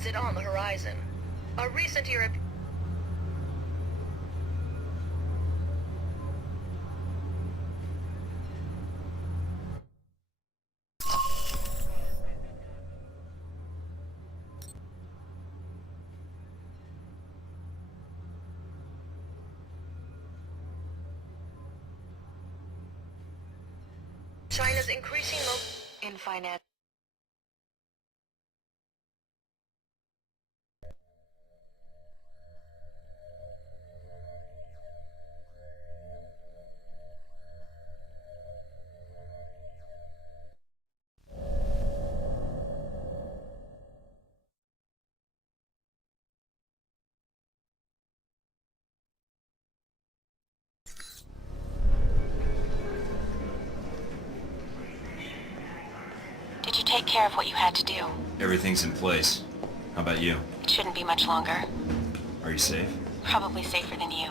is it on the horizon? A recent Europe... China's increasing in finance. Did you take care of what you had to do? Everything's in place. How about you? It shouldn't be much longer. Are you safe? Probably safer than you.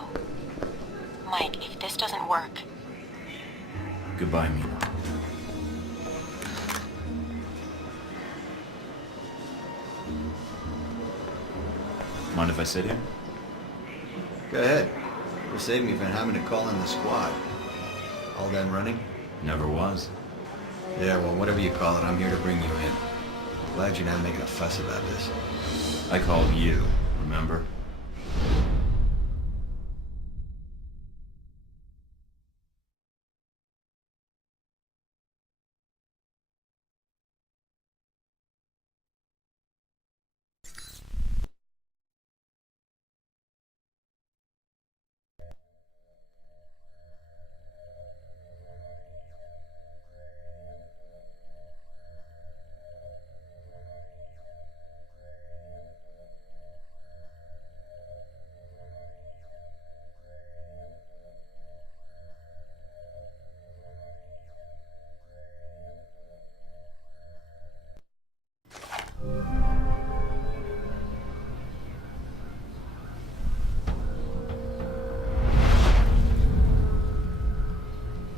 Mike, if this doesn't work... Goodbye, Mina. Mind if I sit here? Go ahead. You'll save me from having to call in the squad. All done running? Never was. Yeah, well, whatever you call it, I'm here to bring you in. Glad you're not making a fuss about this. I called you, remember?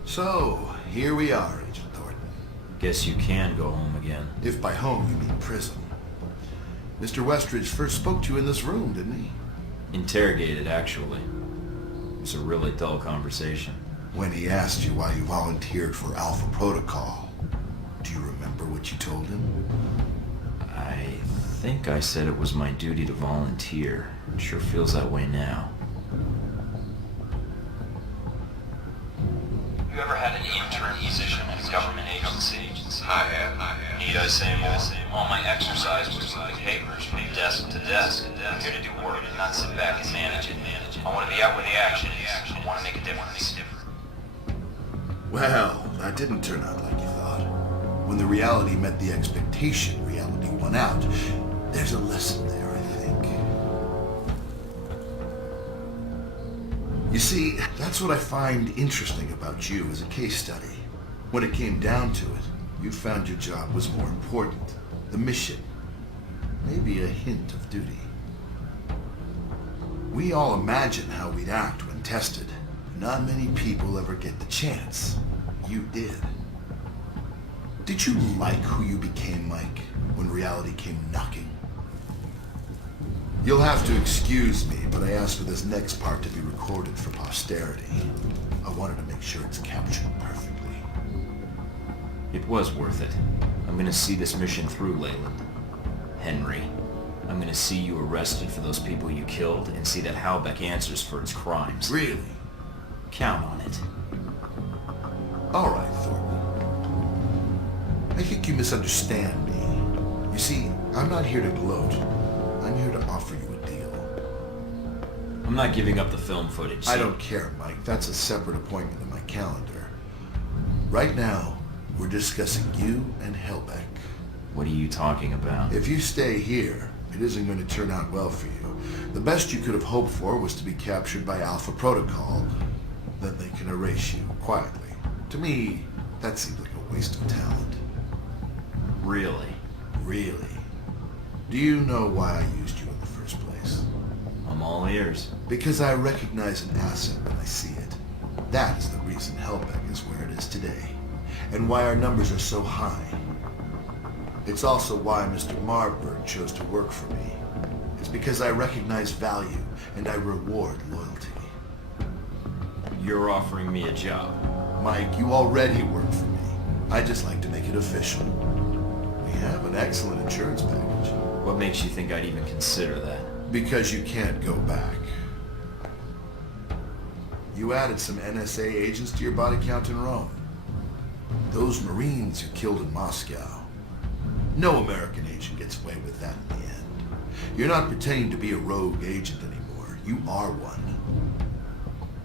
So, here we are, Agent Thornton. Guess you can go home again. If by home you mean prison. Mr. Westridge first spoke to you in this room, didn't he? Interrogated, actually. It was a really dull conversation. When he asked you why you volunteered for Alpha Protocol, do you remember what you told him? I think I said it was my duty to volunteer. It sure feels that way now. You ever had an interim position in a government agency? I have. Need I say more? All my exercise was moving papers from desk to desk. I'm here to do work, not sit back and manage it. I want to be out where the action is. I want to make a difference. Well, that didn't turn out like you thought. When the reality met the expectation, reality won out. There's a lesson there, I think. You see, that's what I find interesting about you as a case study. When it came down to it, you found your job was more important. The mission. Maybe a hint of duty. We all imagine how we'd act when tested. Not many people ever get the chance. You did. Did you like who you became, Mike, when reality came knocking? You'll have to excuse me, but I asked for this next part to be recorded for posterity. I wanted to make sure it's captured perfectly. It was worth it. I'm gonna see this mission through, Leyland. Henry, I'm gonna see you arrested for those people you killed and see that Halbeck answers for its crimes. Really? Count on it. All right, Thornton. I think you misunderstand me. You see, I'm not here to gloat. I'm here to offer you a deal. I'm not giving up the film footage. I don't care, Mike. That's a separate appointment in my calendar. Right now, we're discussing you and Halbeck. What are you talking about? If you stay here, it isn't going to turn out well for you. The best you could have hoped for was to be captured by Alpha Protocol. Then they can erase you quietly. To me, that seems like a waste of talent. Really? Really? Do you know why I used you in the first place? I'm all ears. Because I recognize an asset when I see it. That is the reason Halbeck is where it is today, and why our numbers are so high. It's also why Mr. Marburg chose to work for me. It's because I recognize value and I reward loyalty. You're offering me a job. Mike, you already work for me. I just like to make it official. We have an excellent insurance package. What makes you think I'd even consider that? Because you can't go back. You added some NSA agents to your body count in Rome. Those Marines you killed in Moscow. No American agent gets away with that in the end. You're not pretending to be a rogue agent anymore. You are one.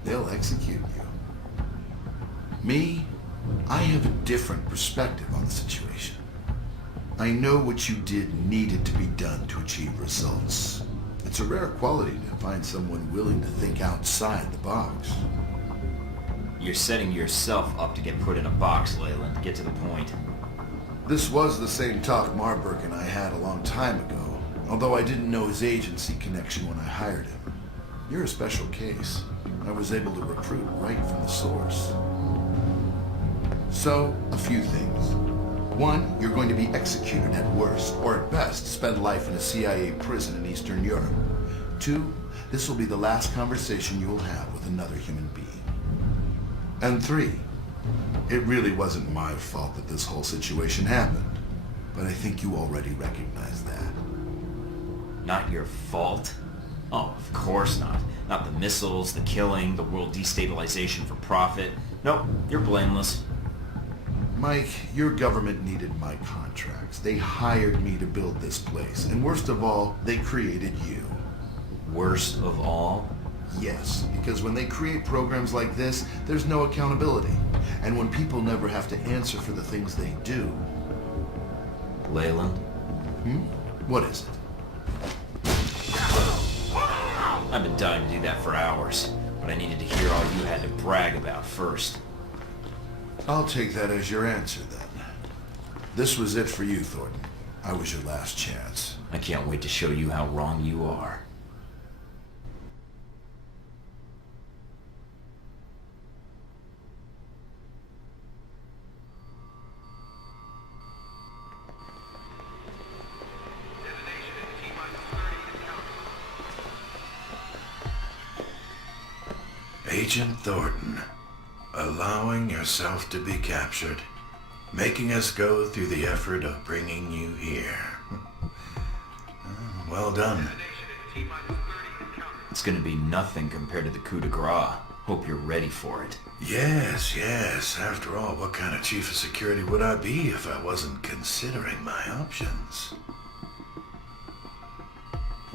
They'll execute you. Me, I have a different perspective on the situation. I know what you did needed to be done to achieve results. It's a rare quality to find someone willing to think outside the box. You're setting yourself up to get put in a box, Leyland. Get to the point. This was the same talk Marburg and I had a long time ago, although I didn't know his agency connection when I hired him. You're a special case. I was able to recruit right from the source. So, a few things. One, you're going to be executed at worst, or at best, spend life in a CIA prison in Eastern Europe. Two, this will be the last conversation you will have with another human being. And three, it really wasn't my fault that this whole situation happened, but I think you already recognize that. Not your fault? Oh, of course not. Not the missiles, the killing, the world destabilization for profit. Nope, you're blameless. Mike, your government needed my contracts. They hired me to build this place, and worst of all, they created you. Worst of all? Yes, because when they create programs like this, there's no accountability. And when people never have to answer for the things they do... Leyland? What is it? I've been dying to do that for hours, but I needed to hear all you had to brag about first. I'll take that as your answer, then. This was it for you, Thornton. I was your last chance. I can't wait to show you how wrong you are. Agent Thornton, allowing yourself to be captured, making us go through the effort of bringing you here. Well done. It's gonna be nothing compared to the coup de grace. Hope you're ready for it. Yes, yes. After all, what kind of chief of security would I be if I wasn't considering my options?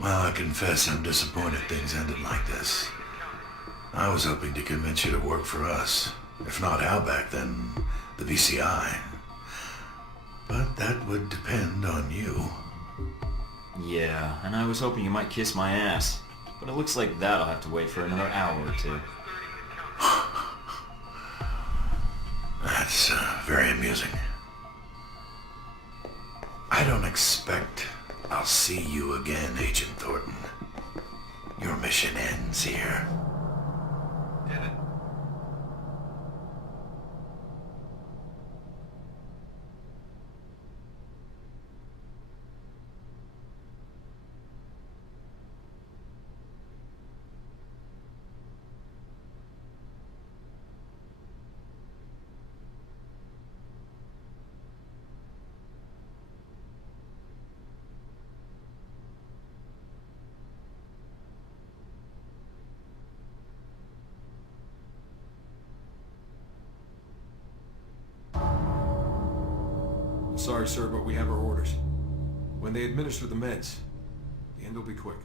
Well, I confess I'm disappointed things ended like this. I was hoping to convince you to work for us. If not Halbeck, then the VCI. But that would depend on you. Yeah, and I was hoping you might kiss my ass. But it looks like that'll have to wait for another hour or two. That's very amusing. I don't expect I'll see you again, Agent Thornton. Your mission ends here. Sorry, sir, but we have our orders. When they administer the meds, the end will be quick.